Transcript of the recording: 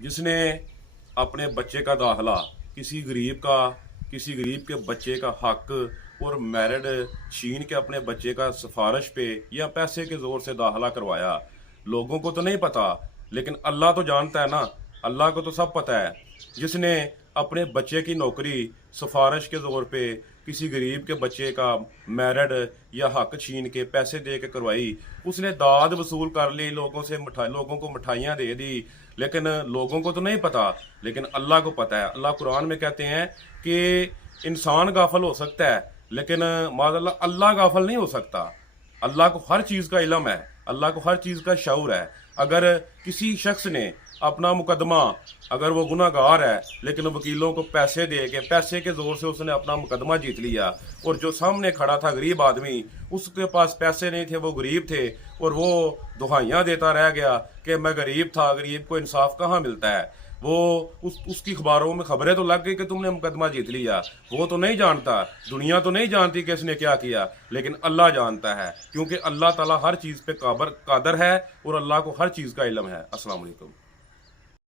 जिसने अपने बच्चे का दाखिला किसी गरीब के बच्चे का हक और मेरिट छीन के अपने बच्चे का सिफारिश पे या पैसे के जोर से दाखिला करवाया। लोगों को तो नहीं पता, लेकिन अल्लाह तो जानता है ना। अल्लाह को तो सब पता है। जिसने अपने बच्चे की नौकरी सिफारिश के जोर पे किसी गरीब के बच्चे का मेरिट या हक छीन के पैसे दे के करवाई, उसने दाद वसूल कर ली, लोगों को मिठाइयाँ दे दी। लेकिन लोगों को तो नहीं पता, लेकिन अल्लाह को पता है। अल्लाह कुरान में कहते हैं कि इंसान गाफिल हो सकता है, लेकिन माज़अल्लाह अल्लाह गाफिल नहीं हो सकता। अल्लाह को हर चीज़ का इल्म है, अल्लाह को हर चीज़ का शऊर है। अगर किसी शख्स ने अपना मुकदमा, अगर वो गुनाहगार है लेकिन वकीलों को पैसे दे के, पैसे के ज़ोर से उसने अपना मुकदमा जीत लिया, और जो सामने खड़ा था गरीब आदमी, उसके पास पैसे नहीं थे, वो गरीब थे, और वो दुहाइयाँ देता रह गया कि मैं गरीब था, गरीब को इंसाफ कहाँ मिलता है। वो उसकी अखबारों में खबरें तो लग गई कि तुमने मुकदमा जीत लिया। वो तो नहीं जानता, दुनिया तो नहीं जानती कि इसने क्या किया, लेकिन अल्लाह जानता है, क्योंकि अल्लाह ताला हर चीज़ पे कादर है और अल्लाह को हर चीज़ का इल्म है। अस्सलाम वालेकुम।